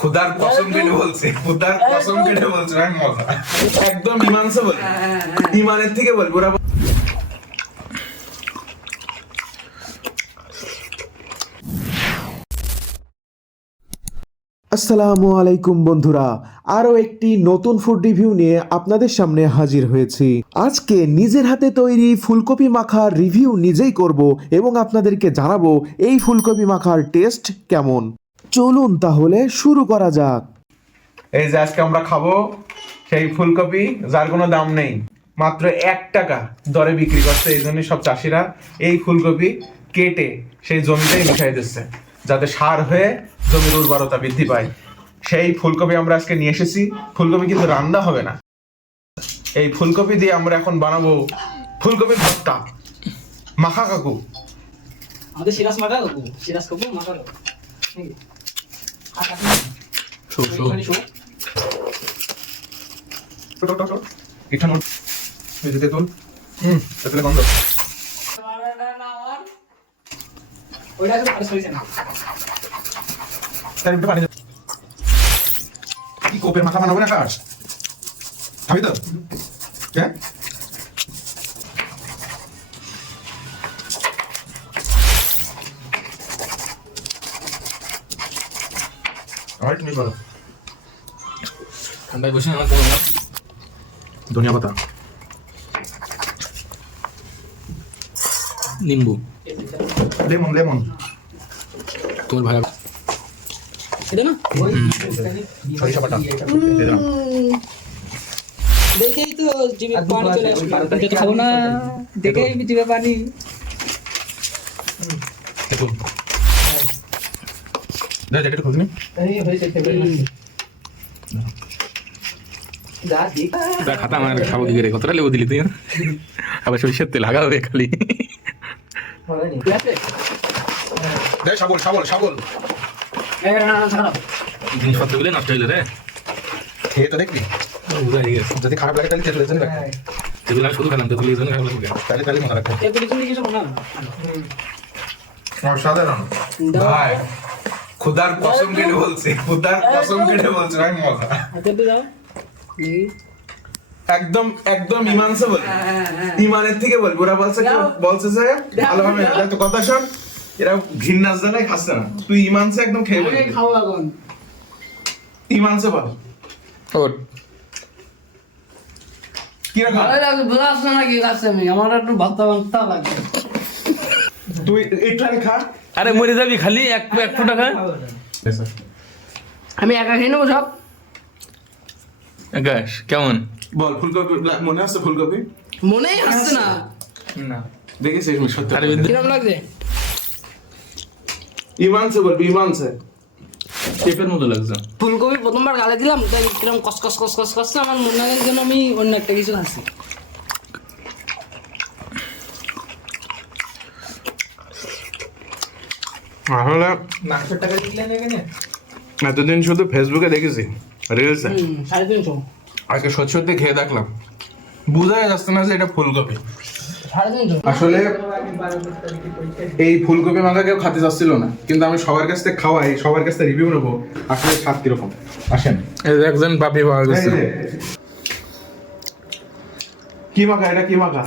খুদার কসম কেটে বলছে, খুদার কসম কেটে বলছে ভাই মজা একদম ইমান সে বল, ইমানের থেকে বল পুরা। আসসালামু আলাইকুম বন্ধুরা, আরও একটি নতুন ফুড রিভিউ নিয়ে আপনাদের সামনে হাজির হয়েছি। আজকে নিজের হাতে তৈরি ফুলকপি মাখার রিভিউ নিজেই করব এবং আপনাদেরকে জানাবো এই ফুলকপি মাখার টেস্ট কেমন। চলুন তাহলে শুরু করা যাক। এই যে আজকে আমরা খাবো সেই ফুলকপি যার কোনো দাম নেই, মাত্র 1 টাকা দরে বিক্রি করছে। এই জন্য সব চাষিরা এই ফুলকপি কেটে সেই জমিতেই মিশাই দিচ্ছে, যাতে সার হয়ে জমির উর্বরতা বৃদ্ধি পায়। সেই ফুলকপি আমরা আজকে নিয়ে এসেছি। ফুলকপি কিন্তু রান্না হবে না, এই ফুলকপি দিয়ে আমরা এখন বানাবো ফুলকপির ভর্তা। মাখা কাকু, আমাদের সিরাজ মাখা কাকু, সিরাজ কাকু মাখা কাকু। গন্ধ ওইটা তো পারিস হইছে না। কি কোপের মাথা বানাবো না কাজ আমি তো হ্যাঁ তুমি বলো। ঠান্ডায় বসে আমার কোনো না। ধনিয়া পাতা, নিম্বু, লেমন, লেমন তোমার ভালো এটা না সরিষা বাটা দেখেই তো জিভে পানি চলে আসবে। যেটা খাবো না দেখেই জিভে পানি। জ্যাকেট খুঁজনি এই হয়েছে ফেভারিট যা দেখ খাতা আমার খাবো দিকে রে, কতটা লেবু দিলি তুই? আবার সরিষার তেল লাগাবে খালি। হয়নি ঠিক আছে। দেখ শাবল, শাবল, শাবল এই না না ছাড়া জিনিসপত্রগুলো নষ্ট হইলো রে। খেয়ে তো দেখবি, বুঝা হয়ে গেছে। যদি খারাপ লাগে তাহলে তেল লেজনে রাখবে, যেগুলো আমি শুধু খেলাম তেগুলো এই জন্য খারাপ লাগবে। তাহলে তাহলে মনে রাখবে। এই পুলিশ কিছু না অসাধারণ ভাই, খুদার কসম কেটে বলছে, খুদার কসম কেটে বলছে ভাই মজা হাতে দাও এই একদম একদম ইমান সে বল, ইমানের থেকে বল। ওরা বলছে কি বলছে যে ভালো হবে না, দেখ তো কথা শোন, এরা ঘৃণা জানাই খাচ্ছে না, তুই ইমান সে একদম খেয়ে বল, এই খাও এখন ইমান সে বল ওর কি রাখা ভালো লাগে বুঝাছ না কি কাছে আমি আমার একটু ভাত ভাত লাগে। তুই এটা খা। আরে মরে যাবি খালি এক ফোঁটা খা। আমি একা খেয়ে নেবো সব। আকাশ কেমন? বল ফুলকপি মনে আছে? ফুলকপি মনেই আসছে না। না দেখেছিস সত্যি? আরে কিরম লাগছে? ইমান সে বলবি, ইমান সে টেপের মতো লাগছে। ফুলকপি প্রথমবার গালে দিলাম তাই কিরম কস কস কস কস কস আমার মনে হয় যেন আমি অন্য একটা কিছু খাচ্ছি। আসলে মাংসের টাকা দিলেন এখানে? এতদিন শুধু ফেসবুকে দেখেছি, রিলসে, 350। আজকে সত্যি সত্যি খেয়ে দেখলাম, বোঝাই যাচ্ছে না যে এটা ফুলকপি। 350 আসলে এই ফুলকপি মাখা কেউ খাতে চাচ্ছিল না, কিন্তু আমি সবার কাছ থেকে খাওয়াই, সবার কাছ থেকে রিভিউ নেবো আসলে স্বাদ কিরকম। আসেন একজন বাপি পাওয়া গেছে। কি মাখা এটা? কি মাখা?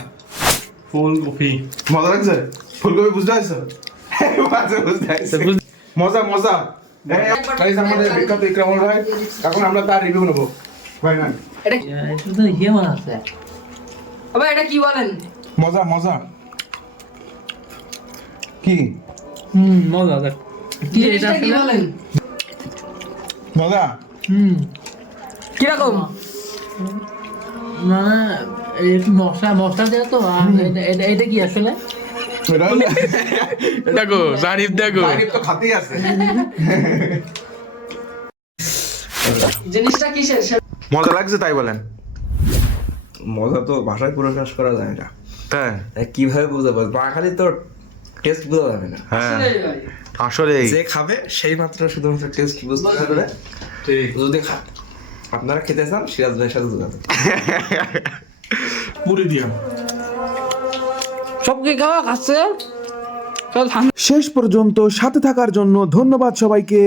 ফুলকপি মজা লাগছে? ফুলকপি বুঝতে পারছো? বুঝতে পারছি। মজা মজা। গাইস আমাদের বিখ্যাত ইকরামুল ভাই, এখন আমরা তার রিভিউ নেবো। ভাই না এটা শুধু ইয়ে মনে আছে। আবার এটা কি বলেন? মজা মজা কি মজা দেখ কি এটা কি বলেন? মজা কি রকম? মানে একটু মশলা মশলা দেওয়া তো এটা কি আসলে দেখো জানিস, দেখো বাইরে তো খাতেই আছে। জিনিসটা কিসের? মজা লাগছে তাই বলেন? মজা তো ভাষায় প্রকাশ করা যায় না। হ্যাঁ কিভাবে বোঝাবো? বাঙালি তো টেস্ট বোঝা যাবে না। হ্যাঁ আসলে যে খাবে সেই মাত্র শুধুমাত্র টেস্ট বুঝতে পারবে। যদি আপনারা খেতে চান সিরাজ ভাইয়ের সাথে যোগাযোগ। পুরি দিয়া সব কি খাওয়া খাচ্ছে? সব শেষ পর্যন্ত সাথে থাকার জন্য ধন্যবাদ সবাইকে।